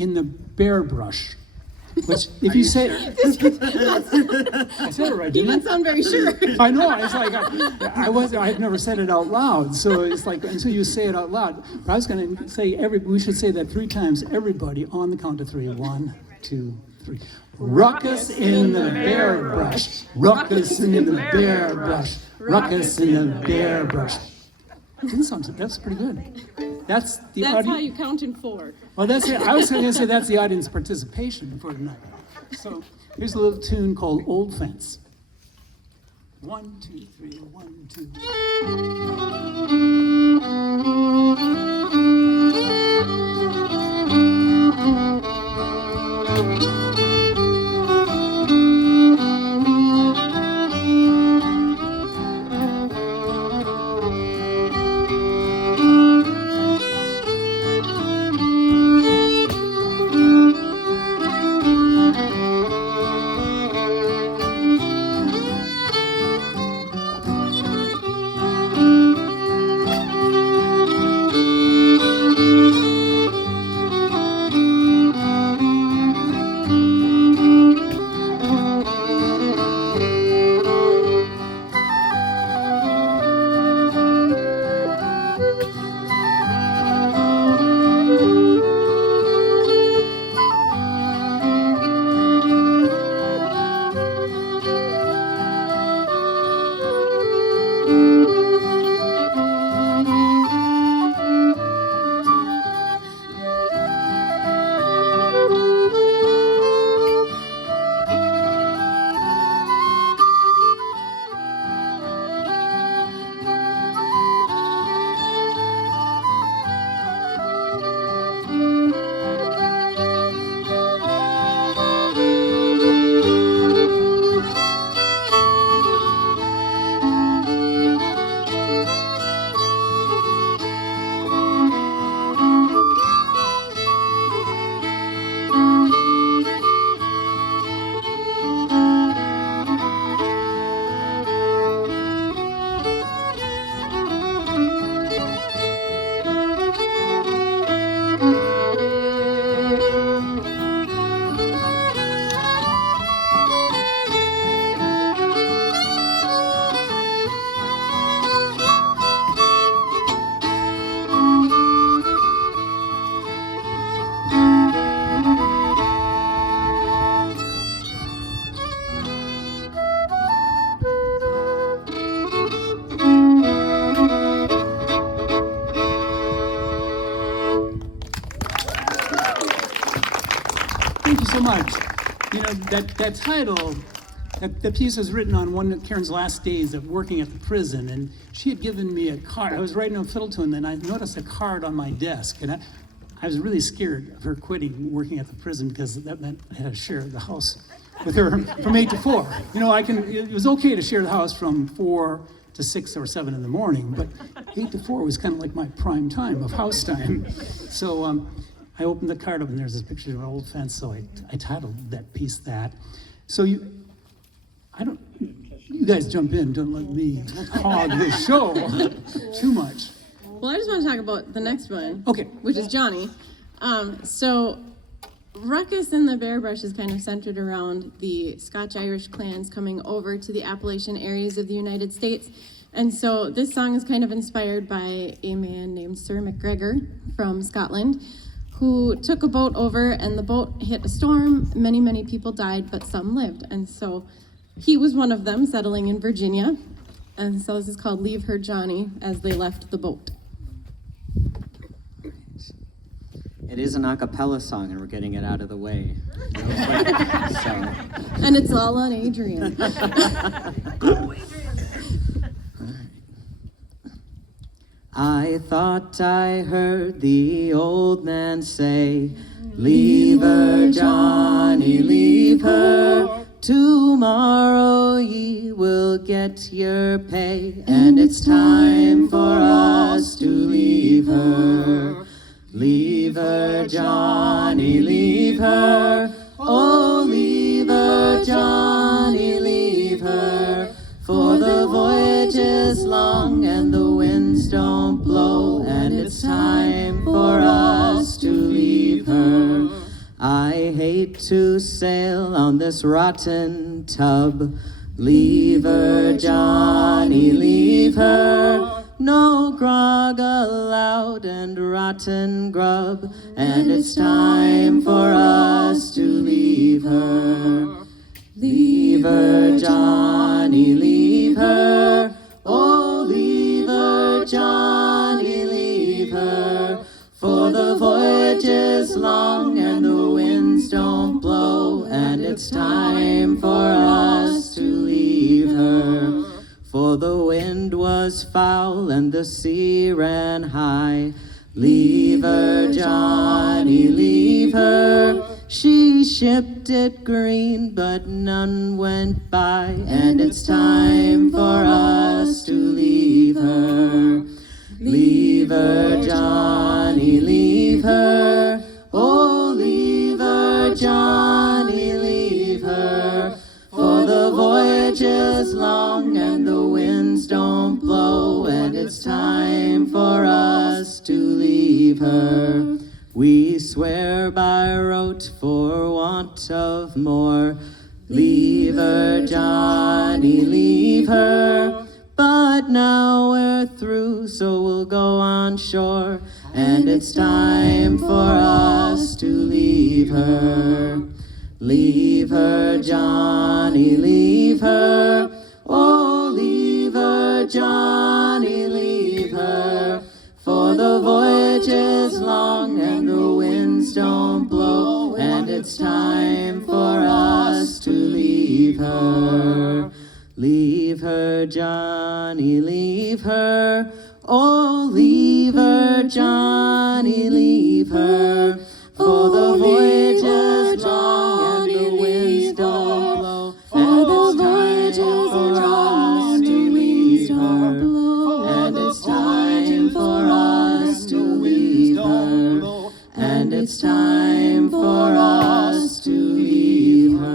in the Bearbrush. Which, if you say, I said it right, You didn't didn't sound very sure. I know. It's like I had never said it out loud, so it's like until you say it out loud. But I was going to say we should say that 3 times. Everybody on the count of 3. 1, 2, 3. Ruckus in the Bearbrush. Ruckus in the Bearbrush. Ruckus in the Bearbrush. That's pretty good. That's how you count in 4. Well, that's it. I was going to say that's the audience participation for tonight. So here's a little tune called Old Fence. 1, 2, 3, 1, 2. Thank you so much. You know, that title, that piece was written on one of Karen's last days of working at the prison, and she had given me a card. I was writing a fiddle tune, and I noticed a card on my desk, and I was really scared of her quitting working at the prison because that meant I had to share the house with her from 8 to 4. You know, it was okay to share the house from 4 to 6 or 7 in the morning, but 8 to 4 was kind of like my prime time of house time. So I opened the card up, and there's this picture of an old fence, so I titled that piece that. So you guys jump in, don't let me hog this show too much. Well, I just want to talk about the next one, Okay. Which is Johnny. So Ruckus in the Bearbrush is kind of centered around the Scotch-Irish clans coming over to the Appalachian areas of the United States. And so this song is kind of inspired by a man named Sir MacGregor from Scotland, who took a boat over, and the boat hit a storm. Many, many people died, but some lived. And so he was one of them, settling in Virginia. And so this is called Leave Her Johnny, as they left the boat. It is an a cappella song, and we're getting it out of the way. So. And it's all on Adrian. I thought I heard the old man say, leave her, Johnny, leave her. Tomorrow ye will get your pay, and it's time for us to leave her. Leave her, Johnny, leave her. Oh, leave her, Johnny, leave her. For the voyage is long and the winds don't blow, and it's time for us to leave her. wait to sail on this rotten tub. Leave her, Johnny, leave her. No grog allowed and rotten grub, and it's time for us to leave her. Leave her, Johnny, leave her. Oh, leave her, Johnny, leave her. For the voyage is long and the winds don't blow, and it's time for us to leave her. For the wind was foul and the sea ran high. Leave her, Johnny, leave her. She shipped it green, but none went by, and it's time for us to leave her. Leave her, Johnny, leave her. Oh, leave her, Johnny, leave her. For the voyage is long and the winds don't blow, and it's time for us to leave her. We swear by rote for want of more. Leave her, Johnny, leave her. But now we're through, so we'll go on shore, and it's time for us to leave her. Leave her, Johnny, leave her. Oh, leave her, Johnny, leave her. For the voyage is long and the winds don't blow, and it's time for us to leave her. Leave her, Johnny, leave her. Oh, leave her, Johnny, leave her. For the voyage is long and the winds don't blow, and it's time for us to leave her. And it's time for us to leave her. And it's time for us to leave her.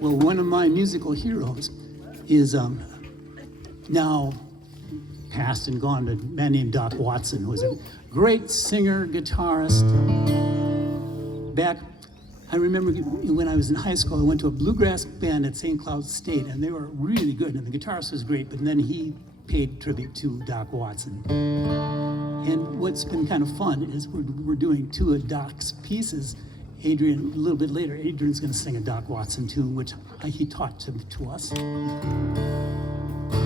Well, one of my musical heroes is now passed and gone, but a man named Doc Watson, who was a great singer, guitarist. Back, I remember when I was in high school, I went to a bluegrass band at St. Cloud State, and they were really good, and the guitarist was great, but then he paid tribute to Doc Watson. And what's been kind of fun is we're doing two of Doc's pieces. Adrian, a little bit later, Adrian's going to sing a Doc Watson tune, which he taught to us.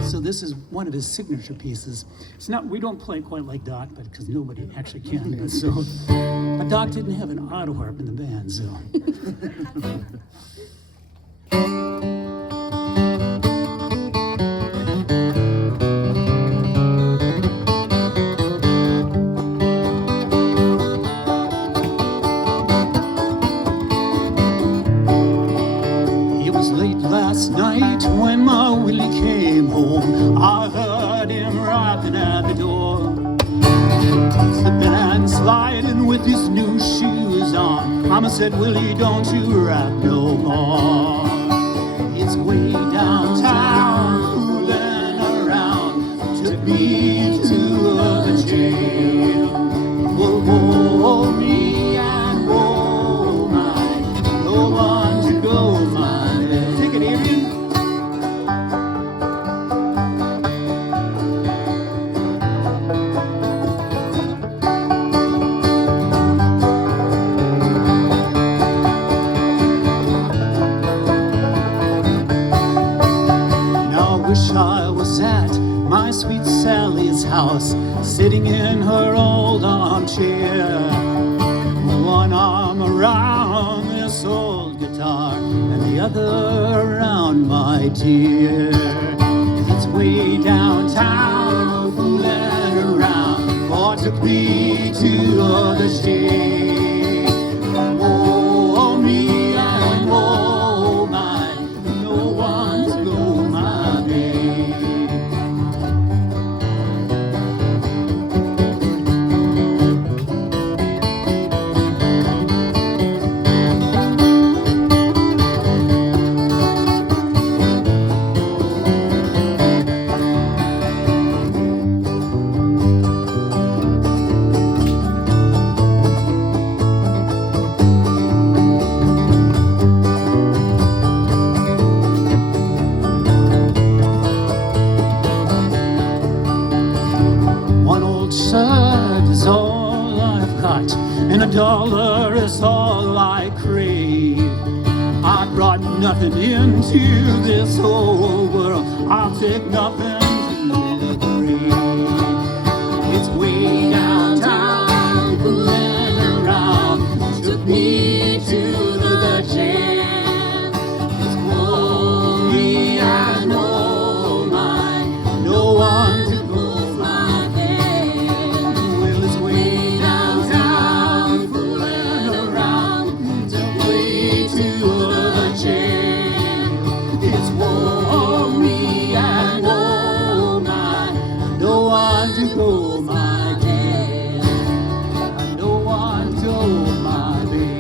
So this is one of his signature pieces. It's not, we don't play quite like Doc, but because nobody actually can. But Doc didn't have an auto harp in the band, so. Last night when my Willie came home, I heard him rapping at the door, slipping and sliding with his new shoes on. Mama said, Willie, don't you rap no more. It's way downtown, fooling around, took me to the jail. Whoa, whoa, me and whoa, my, no one to go my. I was at my sweet Sally's house, sitting in her old armchair, one arm around this old guitar and the other around my dear. It's way downtown, fooling around, or took me to the shade. Oh, me and oh, my, no one to go my way. $1 is all I crave. I brought nothing into this whole world. I'll take nothing to the grave. It's way downtown, fooling around. Took me to the jam. It's holy and oh my, no one to pull my hand. Well, it's way downtown, fooling around. Took me to the jam. It's holy and oh my, no one to pull my hand. No one to hold my hand.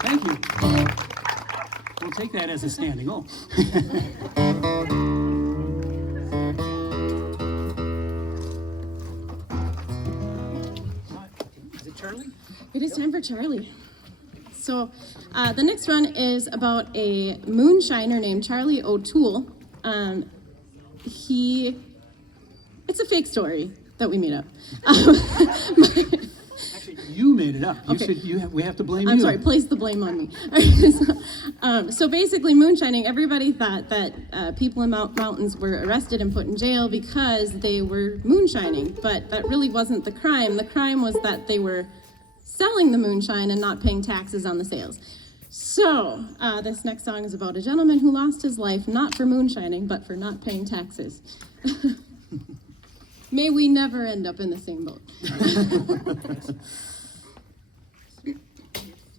Thank you. We'll take that as a standing O. Is it Charlie? It is time for Charlie. So the next one is about a moonshiner named Charlie O'Toole. It's a fake story that we made up. Actually, you made it up. Okay. We have to blame I'm you. sorry, place the blame on me. So basically, moonshining, everybody thought that people in mountains were arrested and put in jail because they were moonshining, but that really wasn't the crime. The crime was that they were selling the moonshine and not paying taxes on the sales. So this next song is about a gentleman who lost his life not for moonshining, but for not paying taxes. May we never end up in the same boat.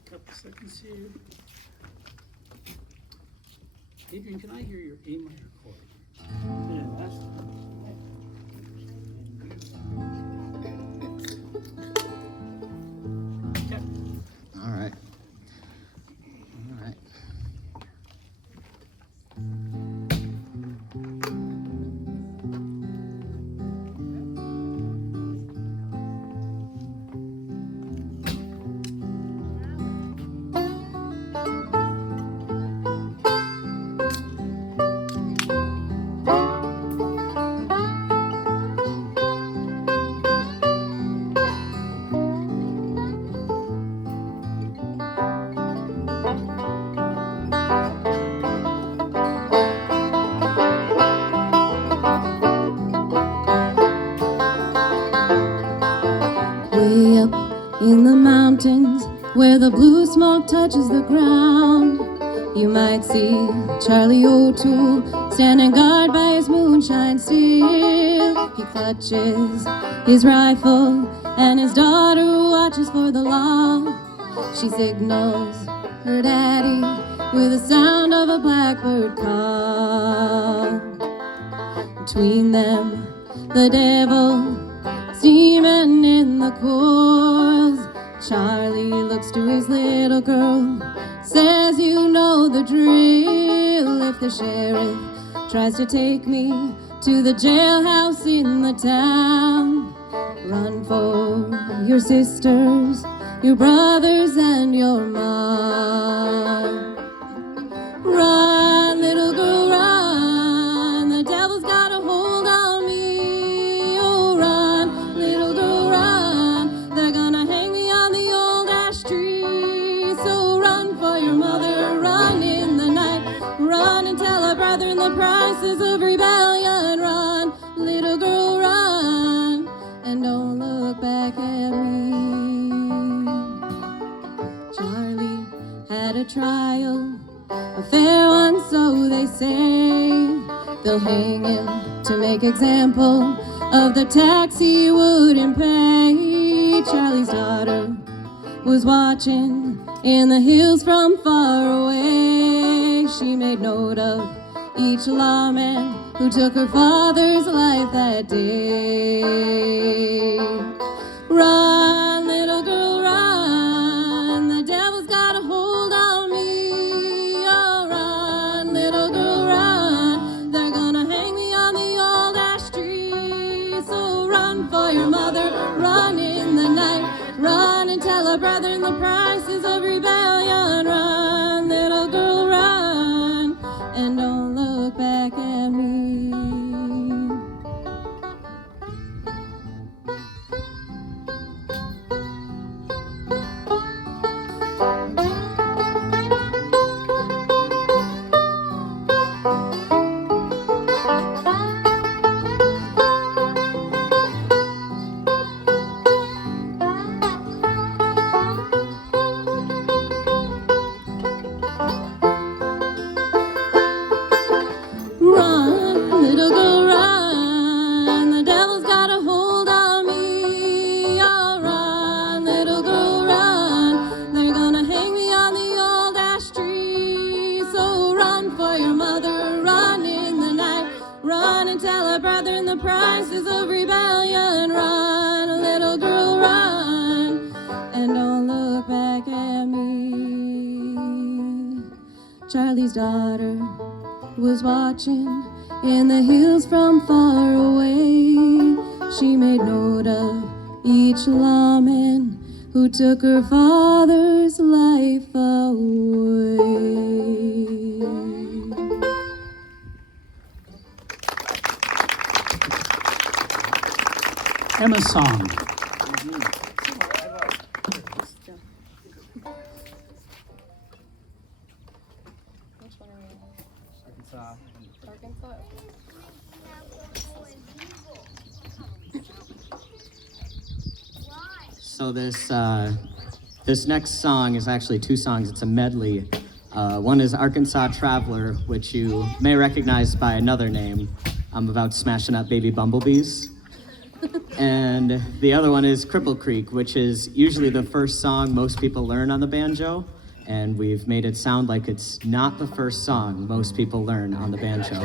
Couple seconds here. Adrian, can I hear your A minor chord? Yeah, that's. Okay. All right. All right. Way up in the mountains where the blue smoke touches the ground, you might see Charlie O'Toole standing guard by his moonshine still. He clutches his rifle and his daughter watches for the law. She signals her daddy with the sound of a blackbird call. Between them, the devil steaming in the coils. Charlie looks to his little girl, says, you know the drill. If the sheriff tries to take me to the jailhouse in the town, run for your sisters, your brothers, and your mom. Run, little girl, run. The devil's got a hold on me. Oh, run, little girl, run. They're gonna hang me on the old ash tree. So run for your mother, run in the night. Run and tell our brethren the prices of rebellion. Run, little girl, run. And don't look back at me. Charlie had a trial, a fair one, so they say. They'll hang him to make example of the tax he wouldn't pay. Charlie's daughter was watching in the hills from far away. She made note of each lawman who took her father's life that day. Run, little girl, run. The devil's got a hold on me. Oh, run, little girl, run. They're gonna hang me on the old ash tree. So run for your mother, run in the night. Run and tell our brethren the prices of rebellion. Run, little girl, run. And don't look back at me. the prices of rebellion. Run, little girl, run, and don't look back at me. Charlie's daughter was watching in the hills from far away. She made note of each lawman who took her father's life away. Emma's song. So this next song is actually two songs. It's a medley. One is Arkansas Traveler, which you may recognize by another name. I'm about smashing up baby bumblebees. And the other one is Cripple Creek, which is usually the first song most people learn on the banjo. And we've made it sound like it's not the first song most people learn on the banjo.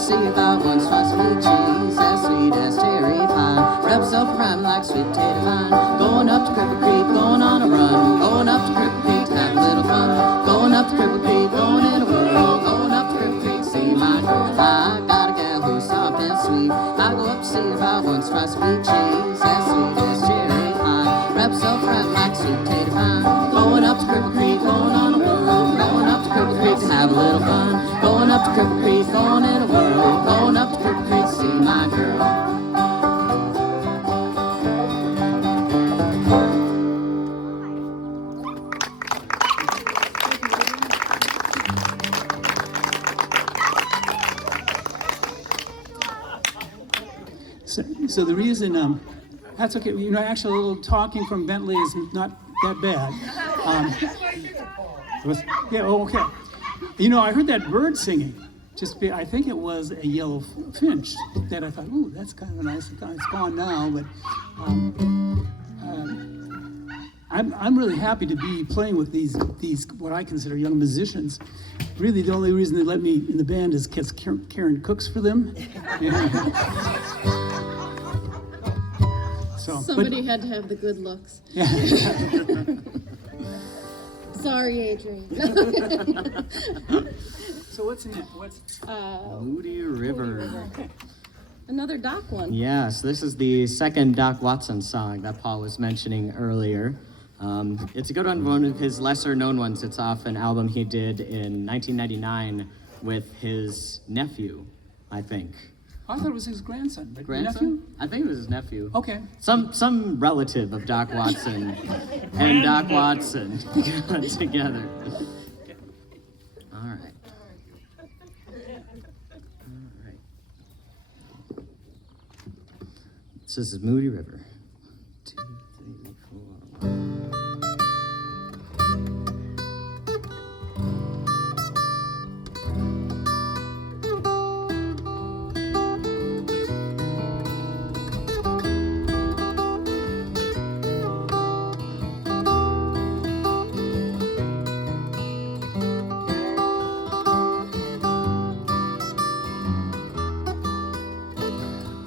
See about once twice a week, cheese as sweet as cherry pie. Wraps up around like sweet potato vine. Going up to Cripple Creek, going on a run. Going up to Cripple Creek to have a little fun. Going up to Cripple Creek, going in a whirl. Going up to Cripple Creek, see my girl. I got a gal who's soft and sweet. I go up to see about once twice a week, cheese as sweet as cherry pie. Wraps up around like sweet potato vine. Going up to Cripple Creek, going on a whirl. Going up to Cripple Creek to have a little fun. Going up to Cripple Creek, going in a whirl. Going up to Cripple Creek to see my girl. So the reason, that's okay, you know, actually a little talking from Bentley is not that bad. Yeah, oh, okay. You know, I heard that bird singing. I think it was a yellow finch that I thought, ooh, that's kind of nice. It's gone now, but I'm really happy to be playing with these what I consider young musicians. Really, the only reason they let me in the band is because So So, Somebody had to have the good looks. Yeah. Sorry, Adrian. So what's in it? What's Moody River. Another Doc one. Yes, this is the second Doc Watson song that Paul was mentioning earlier. It's a good one of his lesser known ones. It's off an album he did in 1999 with his nephew, I think. I thought it was his grandson, but Grandson? nephew? I think it was his nephew. Okay. Some relative of Doc Watson and Doc Watson got together. All right. So this is Moody River. 2, 3, 4.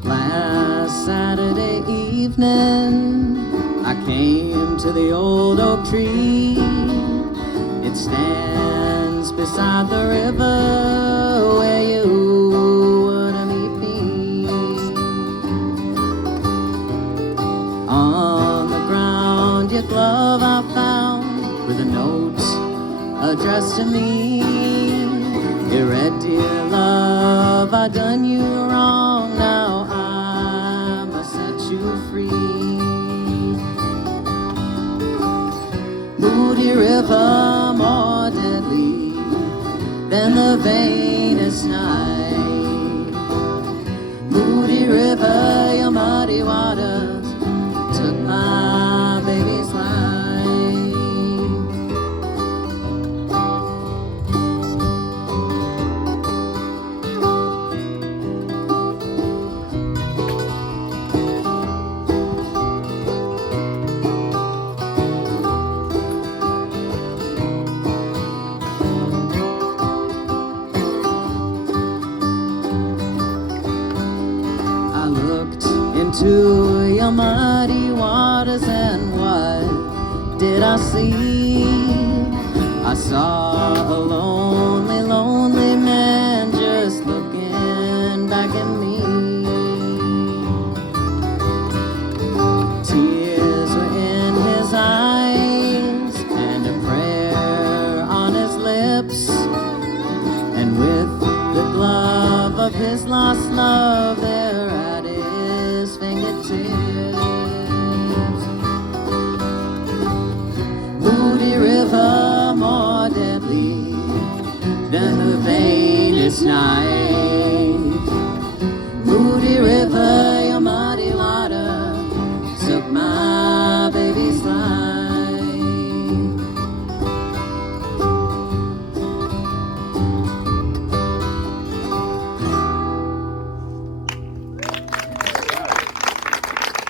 Last Saturday evening, I came to the old oak tree. It stands beside the river where you would meet me. On the ground, your glove I found with a note addressed to me. It read, "Dear love, I done you wrong. Now I must set you free." Moody River, more deadly than the vainest night. Moody River, your muddy waters took my baby's life. Into your muddy waters, and what did I see? I saw a lonely, lonely man just looking back at me. Tears were in his eyes and a prayer on his lips, and with the glove of his lost love there at his fingertips. Moody River, more deadly than the vainest night. Moody River, your muddy water took my baby's life.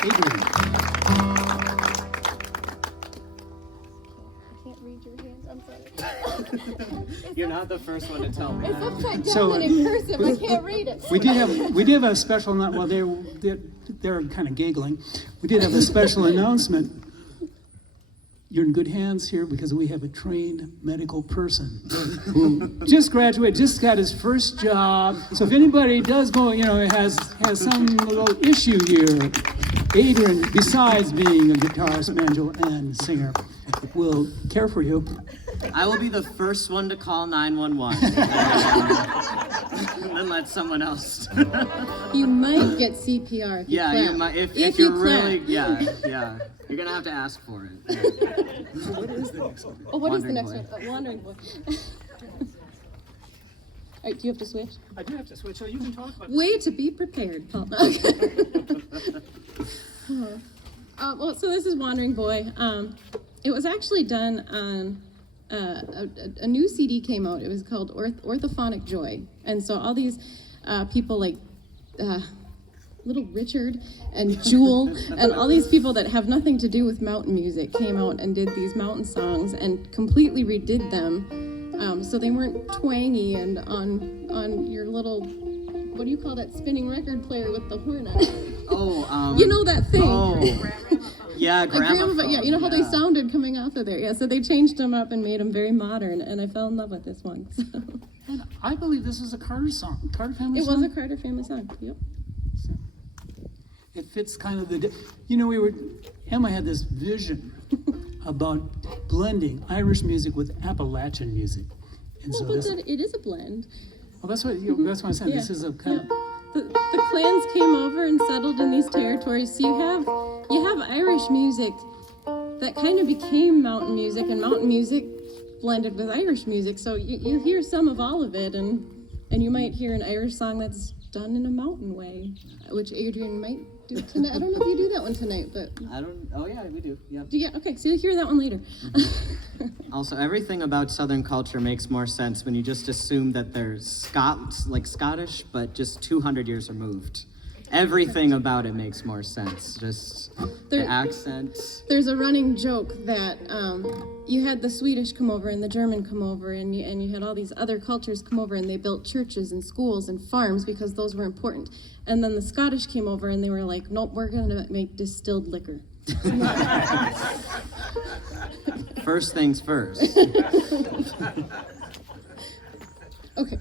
Adrian? Can't read your hands. I'm sorry. You're not the first one to tell me It's that. upside down So, and in cursive. I can't read it. We did have a special, well, they're kind of giggling. We did have a special announcement. You're in good hands here because we have a trained medical person who just graduated, just got his first job. So if anybody does go, has some little issue here, Adrian, besides being a guitarist, banjo, and singer, will care for you. I will be the first one to call 911. And then let someone else. You might get CPR if you Yeah, clap. you might, if you you're really, clap. yeah. You're gonna have to ask for it. What is the next one? Oh, what is the Wandering next Boy. one? Wandering Boy. All right, do you have to switch? I do have to switch, so you can talk about it. Way to be prepared, Paul. Well, so this is Wandering Boy. It was actually done on a new CD came out. It was called Orthophonic Joy, and so all these people like Little Richard and Jewel and all these people that have nothing to do with mountain music came out and did these mountain songs and completely redid them, so they weren't twangy and on your little what do you call that spinning record player with the horn on it? Oh, You know that thing. Oh, yeah, A gramophone. gramophone. Yeah, you know how they sounded coming off of there. Yeah, so they changed them up and made them very modern, and I fell in love with this one. So. And I believe this is a Carter song, Carter family It song. was a Carter family song. Yep. So it fits kind of Emma had this vision about blending Irish music with Appalachian music. And Well, so but this, it is a blend. well, that's what I'm saying. Yeah, This is a kind yeah. The clans came over and settled in these territories. So you have Irish music that kind of became mountain music, and mountain music blended with Irish music. So you hear some of all of it, and you might hear an Irish song that's done in a mountain way, which Adrian might do tonight. I don't know if you do that one tonight, but Oh yeah, we do. Yep. okay, so you'll hear that one later. Also, everything about Southern culture makes more sense when you just assume that they're Scottish, but just 200 years removed. Everything about it makes more sense. Just the accent. There's a running joke that you had the Swedish come over and the German come over, and you had all these other cultures come over, and they built churches and schools and farms because those were important. And then the Scottish came over and they were like, nope, we're going to make distilled liquor. First things first. Okay.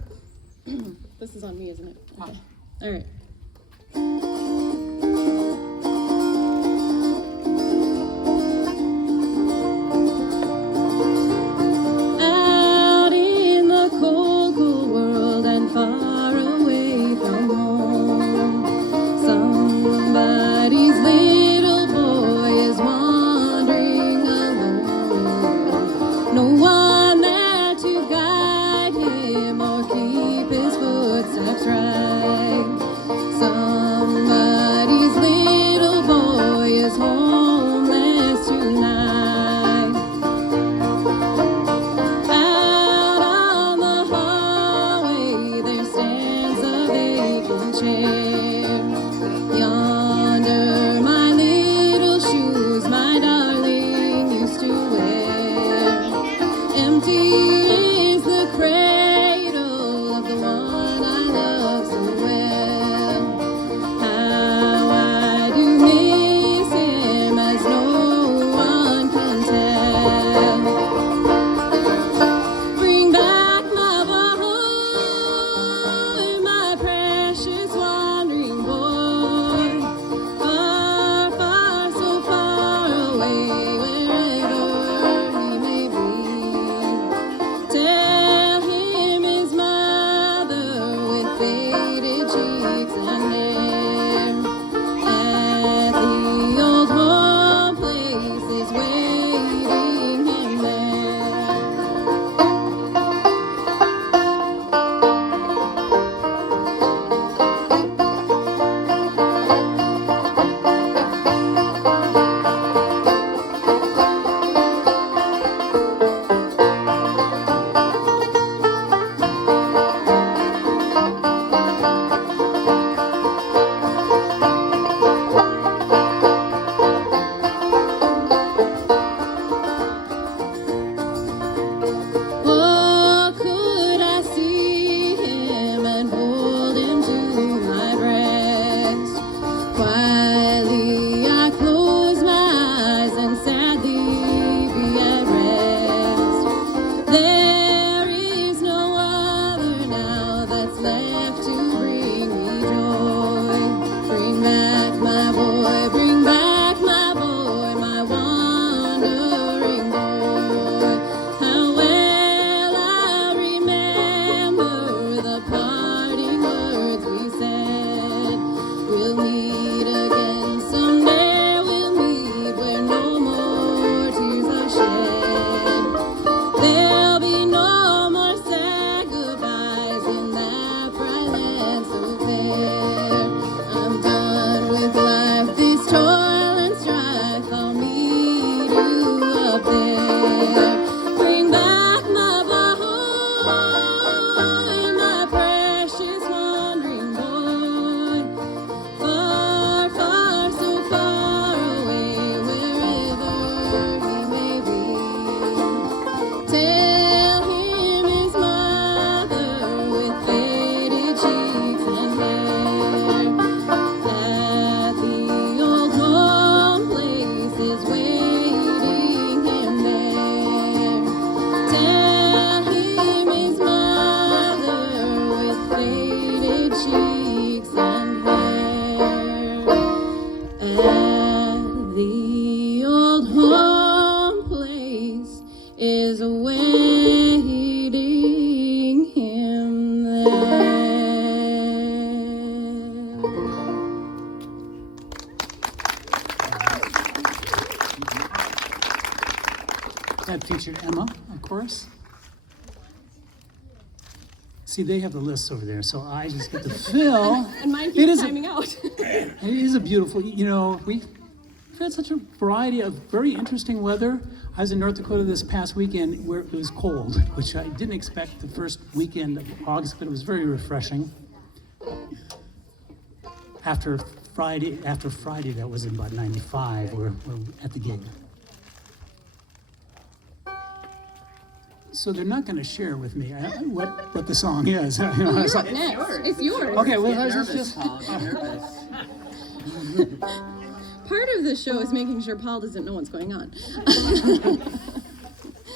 This is on me, isn't it? Okay. All right. Out in the cold, cold world and far away from home, somebody's little boy is wandering alone. No one there to guide him or keep his footsteps right. Somebody's little boy is homeless tonight. Out on the hallway there stands a vacant chair. Yonder my little shoes my darling used to wear. Empty is the cradle of the one I love so well. How I do miss him as no one can tell. Bring back my boy, my precious wandering boy. Far, far, so far away, wherever he may be. Tell him his mother with faded cheeks and hair at the old home place is waiting him there. That featured Emma, of course. See, they have the lists over there, so I just get to fill. And mine It keeps is a- timing out. It is a beautiful, we've had such a variety of very interesting weather. I was in North Dakota this past weekend where it was cold, which I didn't expect the first weekend of August, but it was very refreshing. After Friday, that was about 95, we're at the gig. So they're not going to share with me what the song is. I was like, Next, it's yours. okay, well, Get I was nervous, just Paul. Get nervous. Part of the show is making sure Paul doesn't know what's going on.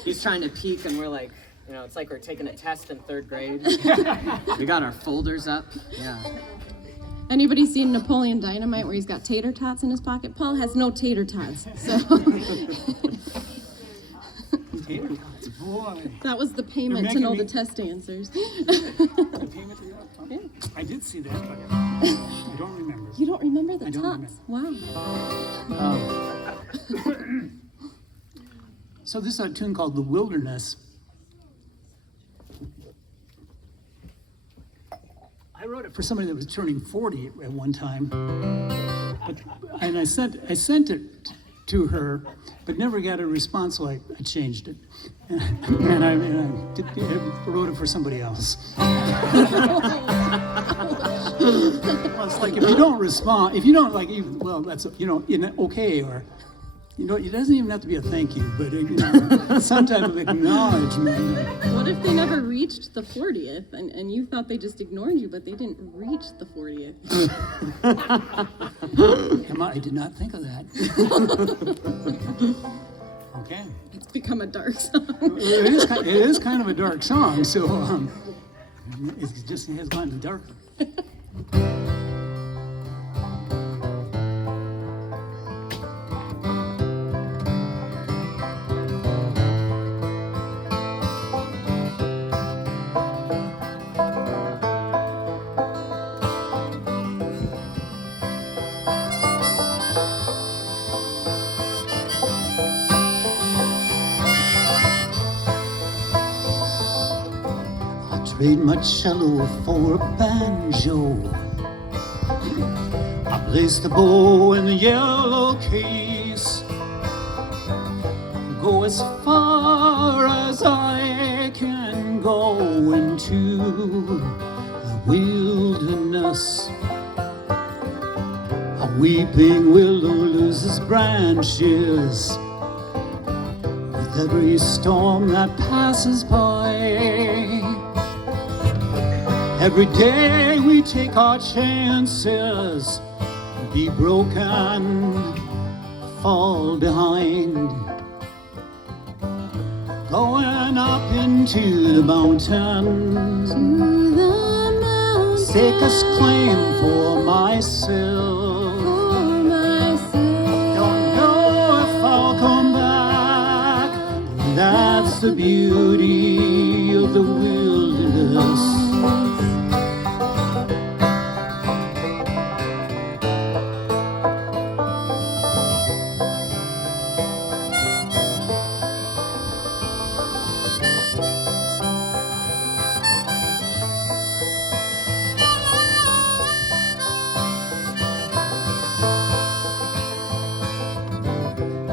He's trying to peek, and we're like, it's like we're taking a test in 3rd grade. We got our folders up. Yeah. Anybody seen Napoleon Dynamite where he's got tater tots in his pocket? Paul has no tater tots, so tater tots, boy. that was the payment to making know me- the test answers. The payment for Yeah. I did see that, but I don't remember. You don't remember the I don't tots? Wow. So this is a tune called "The Wilderness." I wrote it for somebody that was turning 40 at one time, and I sent it to her, but never got a response, so I changed it, and I wrote it for somebody else. Well, it's like if you don't respond, if you don't like, even, well, that's okay, or it doesn't even have to be a thank you, but some type of acknowledgement. What if they never reached the 40th and you thought they just ignored you, but they didn't reach the 40th? Emma, I did not think of that. Okay. It's become a dark song. It is kind of a dark song, so it has gotten darker. Trade my cello for a banjo. I place the bow in the yellow case. Go as far as I can go into the wilderness. A weeping willow loses branches with every storm that passes by. Every day we take our chances, be broken, fall behind. Going up into the mountains, stake a claim for myself. Don't know if I'll come back. That's the beauty of the wilderness.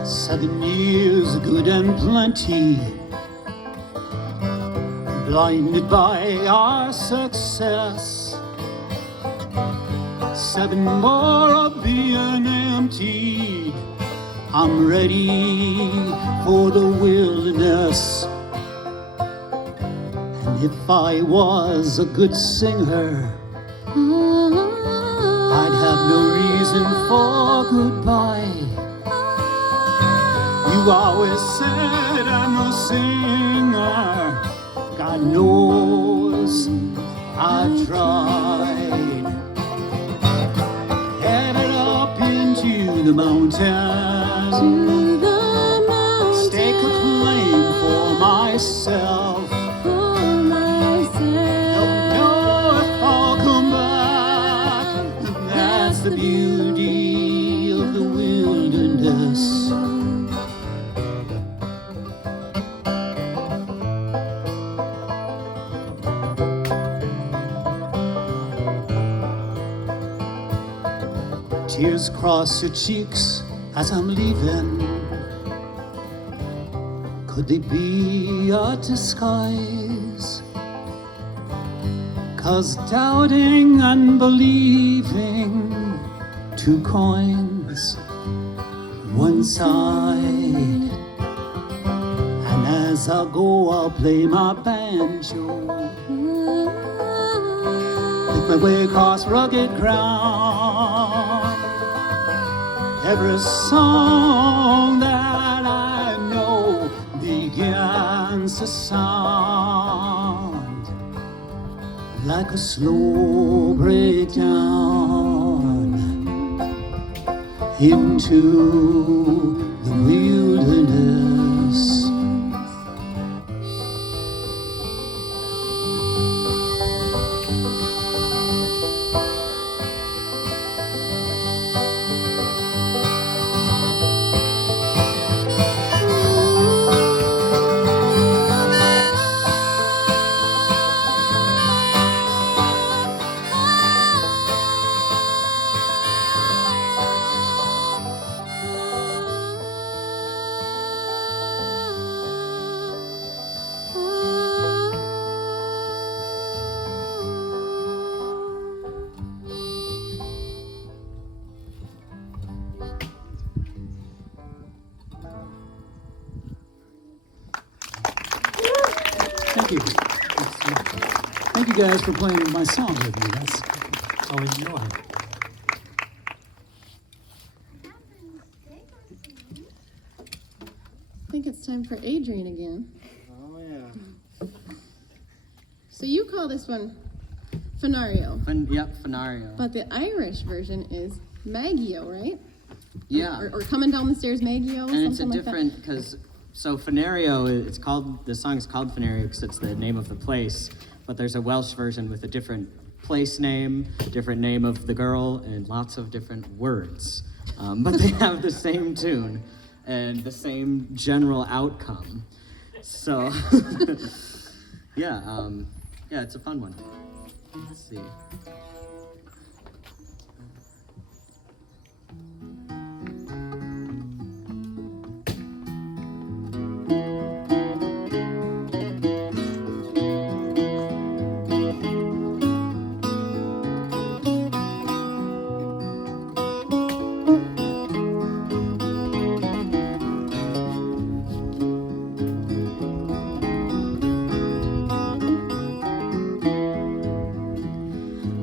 Seven years good and plenty, blinded by our success. 7 more are being emptied. I'm ready for the wilderness. And if I was a good singer, I'd have no reason for goodbye. You always said I'm no singer. God knows I tried. Headed up into the mountains, stake a claim for myself. Don't know Tears cross your cheeks as I'm leaving. Could they be a disguise? 'Cause doubting and believing, 2 coins, one side. And as I go, I'll play my banjo, make my way across rugged ground. Every song that I know begins to sound like a slow breakdown into the wilderness. Thank you. Thank you guys for playing my song with me. That's always joy. I think it's time for Adrian again. Oh, yeah. So you call this one Fenario, Yep, Fenrir. but the Irish version is Maggio, right? Yeah. Or coming down the stairs Maggio, And it's a something like different, because, so Fenario, it's called, the song's called Fenario because it's the name of the place, but there's a Welsh version with a different place name, different name of the girl, and lots of different words. But they have the same tune and the same general outcome. So, yeah, it's a fun one. Let's see.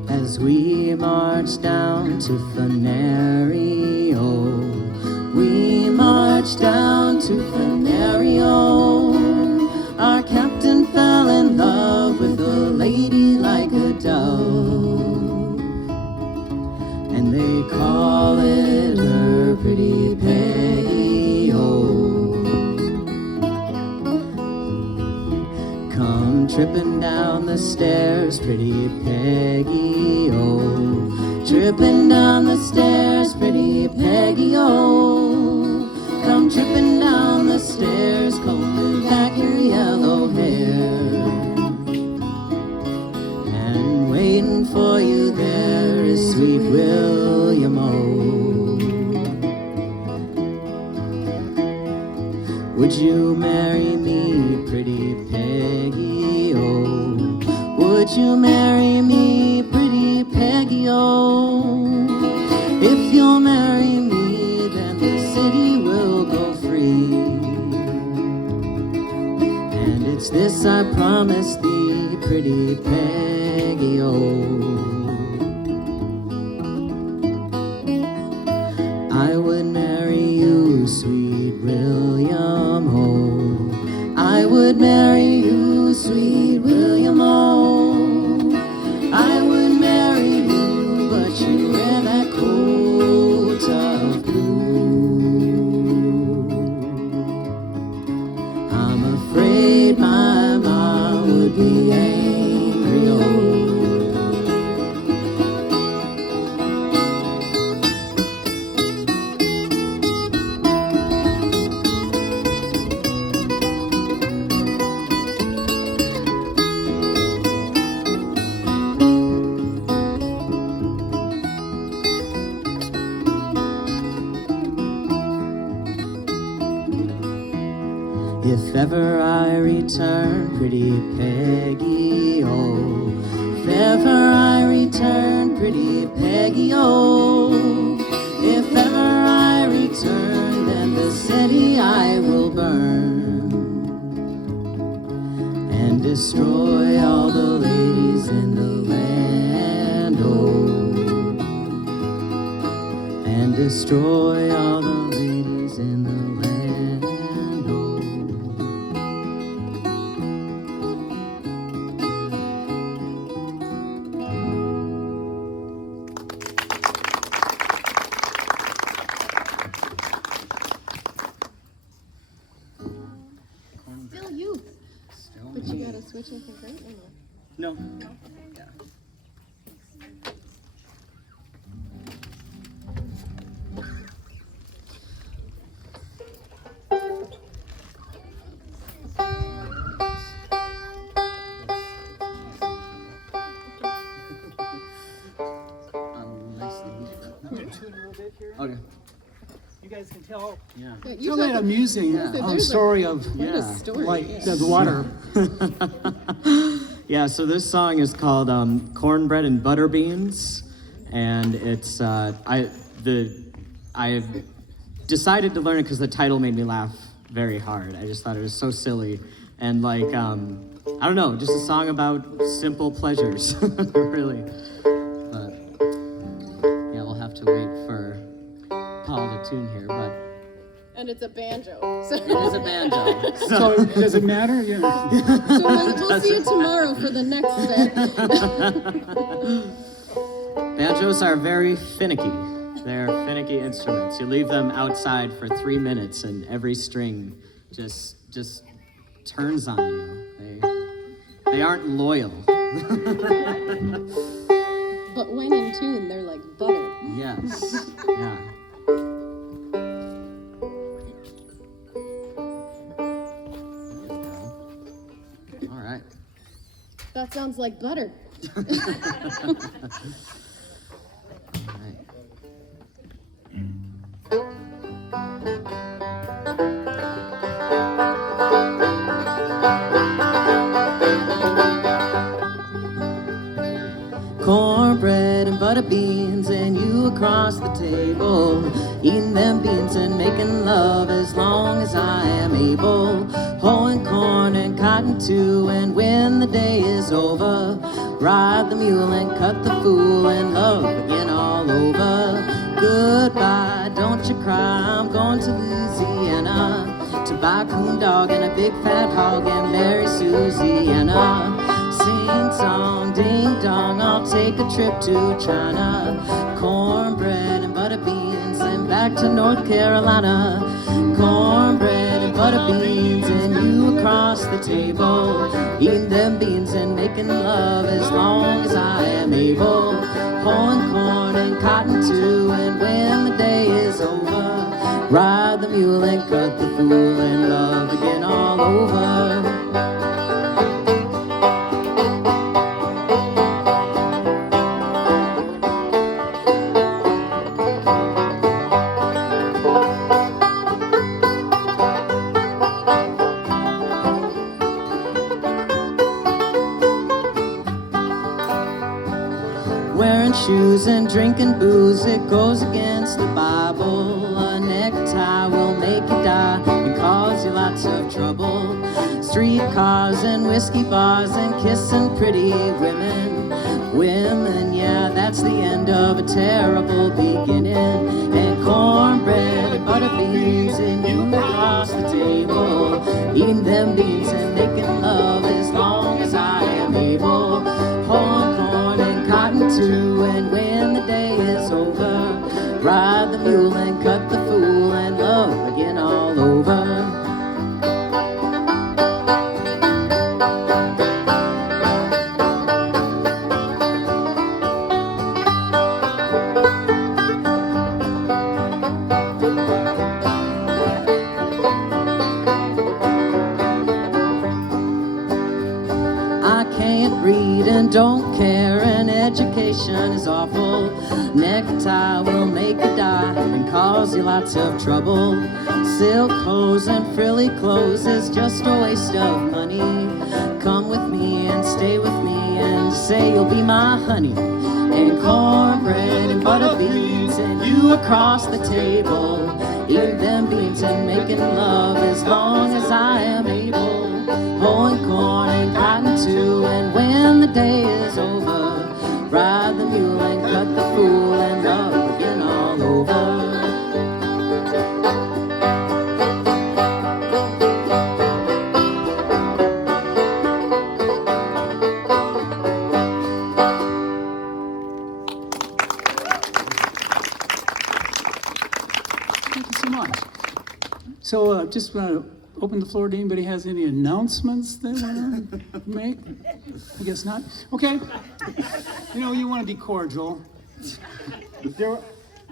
As we march down to Fenario, we march down to Fenario. Our captain fell in love with a lady like a dove, and they call it her pretty Peggy. Come tripping down the stairs, pretty Peggy, oh. Tripping down the stairs, pretty Peggy, oh. Come tripping down the stairs, combing back your yellow hair. And waiting for you there is sweet William, oh. Would you marry me, pretty Peggy, oh? Would you marry me, pretty Peggy, oh? If you'll marry me, then the city will go free. And it's this I promise thee, pretty Peggy, oh. I would marry you, sweet William, oh. I would marry you, sweet William, oh. I would marry you, but you wear that coat of blue. I'm afraid my mom would be angry, oh. ever I return, pretty Peggy, oh. If ever I return, pretty Peggy, oh. If ever I return, then the city I will burn and destroy all the ladies in the land, oh. And destroy all the ladies in the land, oh. Still you. But you gotta switch, I think, right? Or no? No. Yeah. Okay. You guys can tell. Yeah. You Really an amusing story of Yeah. story. like the water. Yeah, so this song is called Cornbread and Butter Beans, and it's I decided to learn it because the title made me laugh very hard. I just thought it was so silly, and like I don't know, just a song about simple pleasures, really. But yeah, we'll have to wait for Paul to tune here, but And it's a banjo. it is a banjo. So does it matter? Yeah. So we'll see you tomorrow for the next set. Banjos are very finicky. They're finicky instruments. You leave them outside for 3 minutes and every string just turns on you. They aren't loyal. But when in tune, they're like butter. Yes. Yeah. All right. That sounds like butter. All right. Cornbread and butter beans, and you across the table, eating them beans and making love as long as I am able, hoeing corn and cotton too, and when the day is over, ride the mule and cut the fool and love again all over. Goodbye, don't you cry, I'm going to Louisiana to buy a coon dog and a big fat hog and marry Susiana. Sing song, ding dong, I'll take a trip to China. Cornbread and butter beans and back to North Carolina. Cornbread and butter beans and you across the table, eating them beans and making love as long as I am able. Hoeing corn and cotton too, and when the day is over, ride the mule and cut the fool and love again all over. Wearing shoes and drinking booze, it goes against the Bible. A necktie will make you die and cause you lots of trouble. Streetcars and whiskey bars and kissing pretty women. Women, yeah, that's the end of a terrible beginning. And cornbread and butter beans and you across the table, eating them beans and making love as long as I am able. Hoeing corn and cotton too, and when the day is over, ride the mule and cut the fool and love again all over. care and education is awful. Necktie will make you die and cause you lots of trouble. Silk hose and frilly clothes is just a waste of money. Come with me and stay with me and say you'll be my honey. And cornbread and butter beans and you across the table. Eating them beans and making love as long as I am able. Hoeing corn and cotton too, and when the day is over, ride the mule and cut the fool and love again all over. Thank you so much. So just want to open the floor to anybody has any announcements they want to make? I guess not. Okay. You want to be cordial. There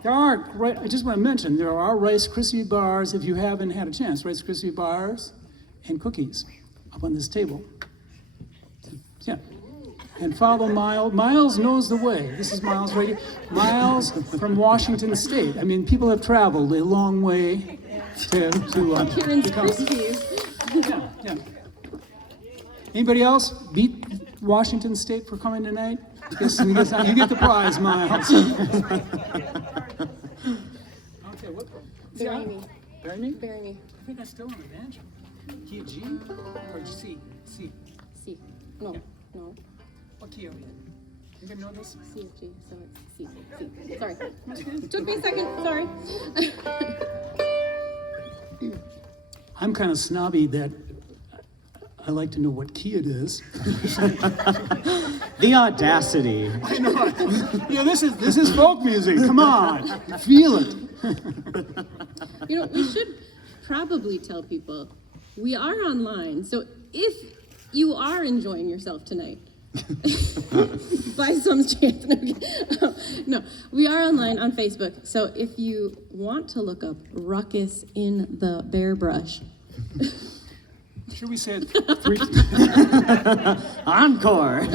are, I just want to mention, there are Rice Krispie bars, if you haven't had a chance, Rice Krispie bars and cookies up on this table. Yeah. And follow Miles. Miles knows the way. This is Miles right here. Miles from Washington State. I mean, people have traveled a long way to Kieran's come. Krispies. Yeah. Anybody else beat Washington State for coming tonight? Yes, you get the prize, Miles. Okay, what? Bury me. Bury me? Bury me. I think I still on the bench. Key G or C? C. C. No. Yeah. No. What key are we in? Anybody know this? C of G. So it's C. C. Sorry. Took me a second. Sorry. I'm kind of snobby that I like to know what key it is. The audacity. I know. This is folk music. Come on, feel it. We should probably tell people we are online. So if you are enjoying yourself tonight, by some chance, no, we are online on Facebook. So if you want to look up Ruckus in the Bearbrush. Should we say it 3 Encore.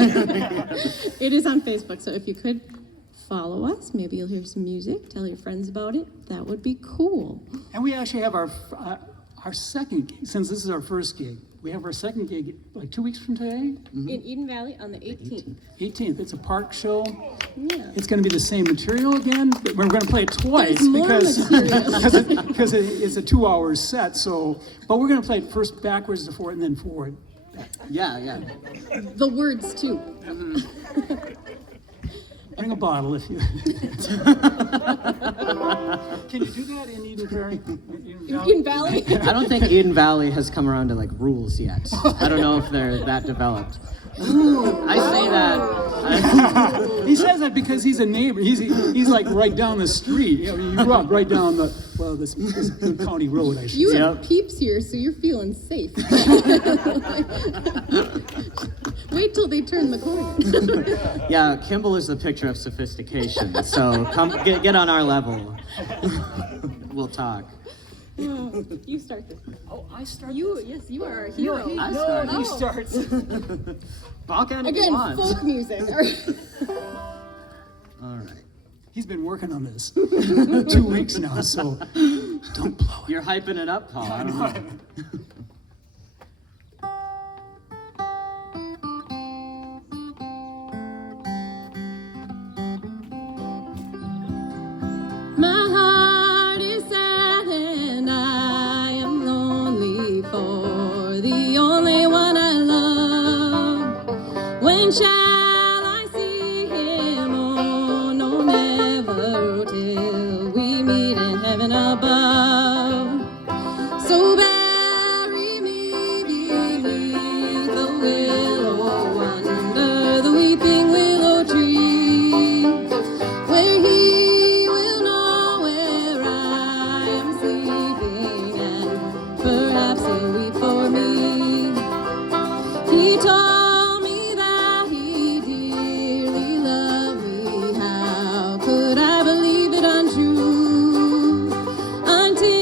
It is on Facebook. So if you could follow us, maybe you'll hear some music, tell your friends about it. That would be cool. And we actually have our second gig, since this is our first gig. We have our second gig like 2 weeks from today. In Eden Valley on the 18th. 18th. It's a park show. Yeah. It's going to be the same material again, but we're going to play it twice There's more material. because it's a 2-hour set. So, but we're going to play it first backwards to forward and then forward. Yeah. The words too. Bring a bottle if you. Can you do that in Eden Prairie? Eden Valley? I don't think Eden Valley has come around to like rules yet. I don't know if they're that developed. I say that. He says that because he's a neighbor. He's like right down the street. You grew up right down this good county road, I should You say. have peeps here, so you're feeling safe. Wait till they turn the corner. Yeah, Kimball is the picture of sophistication. So come get on our level. We'll talk. You start this. Oh, I start. Yes, you are our hero. I start. He starts. Balkan Again, folk music. All right. He's been working on this 2 weeks now, so don't blow it. You're hyping it up, Paul. I don't know. My heart is sad and I am lonely for the only one I love. When shall I see him? Oh, no, never till we meet in heaven above. So bury me beneath the willow under the weeping willow tree, where he will know where I am sleeping, and perhaps he'll weep for me. He told me that he dearly loved me. How could I believe it untrue? Until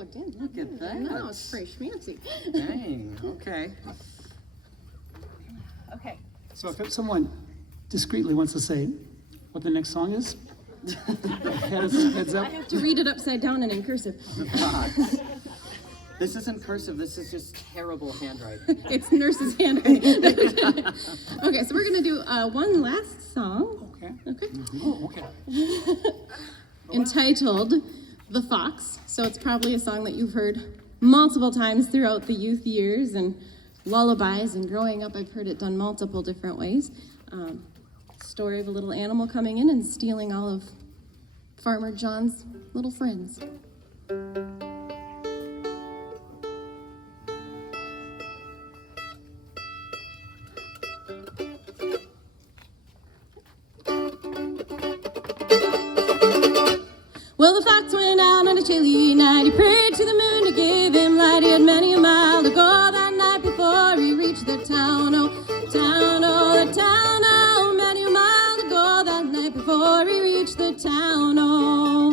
plugged in. Look at that. No, it's pretty schmancy. Dang, okay. Okay. So if someone discreetly wants to say what the next song is, heads up. I have to read it upside down and in cursive. God. This isn't cursive, this is just terrible handwriting. It's nurse's handwriting. Okay, so we're gonna do one last song. Okay. Okay. Oh, okay. Entitled "The Fox." So it's probably a song that you've heard multiple times throughout the youth years and lullabies, and growing up I've heard it done multiple different ways. Story of a little animal coming in and stealing all of Farmer John's little friends. Well, the fox went out on a chilly night. He prayed to the moon to give him light. He had many a mile to go that night before he reached the town. Oh, town, oh, the town, oh. Many a mile to go that night before he reached the town. Oh,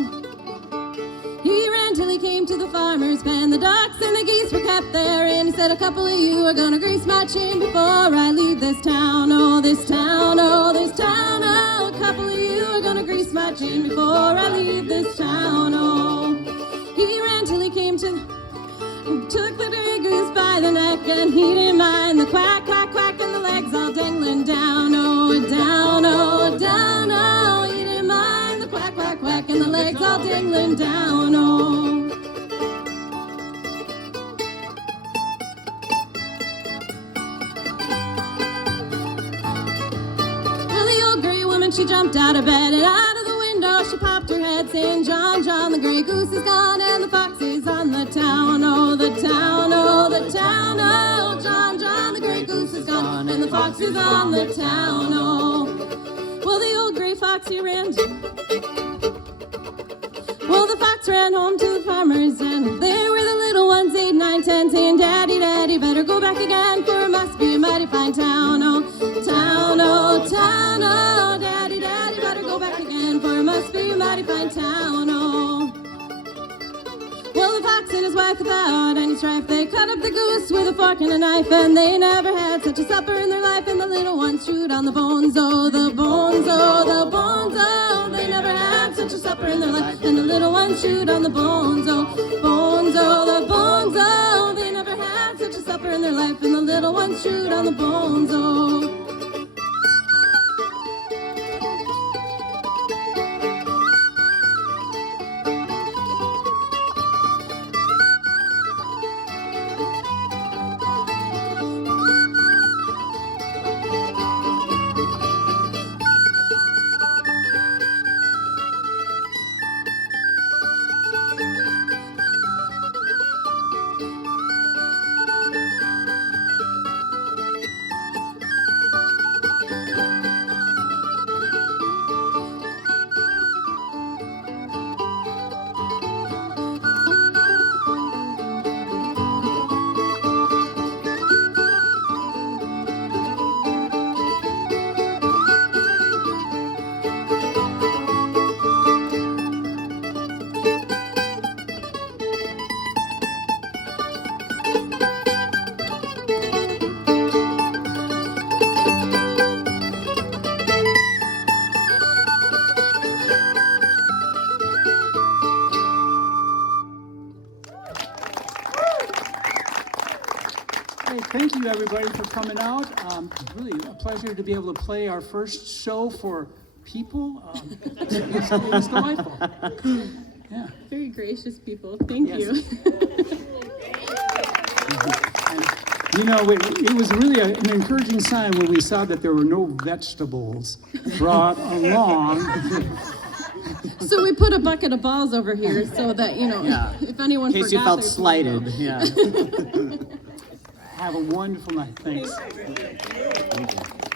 he ran till he came to the farmer's pen. The ducks and the geese were kept there, and he said, a couple of you are gonna grease my chin before I leave this town. Oh, this town, oh, this town, oh. A couple of you are gonna grease my chin before I leave this town. Oh, he ran till he came to, took the gray goose by the neck, and he didn't mind the quack, quack, quack, and the legs all dangling down. Oh, down, oh, down, oh. He didn't mind the quack, quack, quack, and the legs all dangling down. Oh. She jumped out of bed, and out of the window she popped her head, saying, John, John, the gray goose is gone and the fox is on the town. Oh, the town, oh, the town, oh. John, John, the gray goose is gone and the fox is on the town. Oh, well, the old gray fox, he ran. Well, the fox ran home to the farmer's, and there were the little ones, 8, 9, 10, saying, Daddy, Daddy, better go back again, for it must be a mighty fine town. Oh, town, oh, town, oh. Daddy, Daddy, better go back again, for it must be a mighty fine town. Oh, well, the fox and his wife, without any strife, they cut up the goose with a fork and a knife, and they never had such a supper in their life, and the little ones chewed on the bones. Oh, the bones, oh, the bones, oh. They never had such a supper in their life, and the little ones chewed on the bones. Oh, bones, oh, the bones, oh. They never had such a supper in their life, and the little ones chewed on the bones. Oh. Thank you, everybody, for coming out. Really a pleasure to be able to play our first show for people. It was delightful. Yeah. Very gracious people. Thank Yes. you. And, you know, it was really an encouraging sign when we saw that there were no vegetables brought along. So we put a bucket of balls over here so that, you know, Yeah. if anyone In case forgot you felt there's- slighted, yeah. Have a wonderful night. Thanks. Thank you.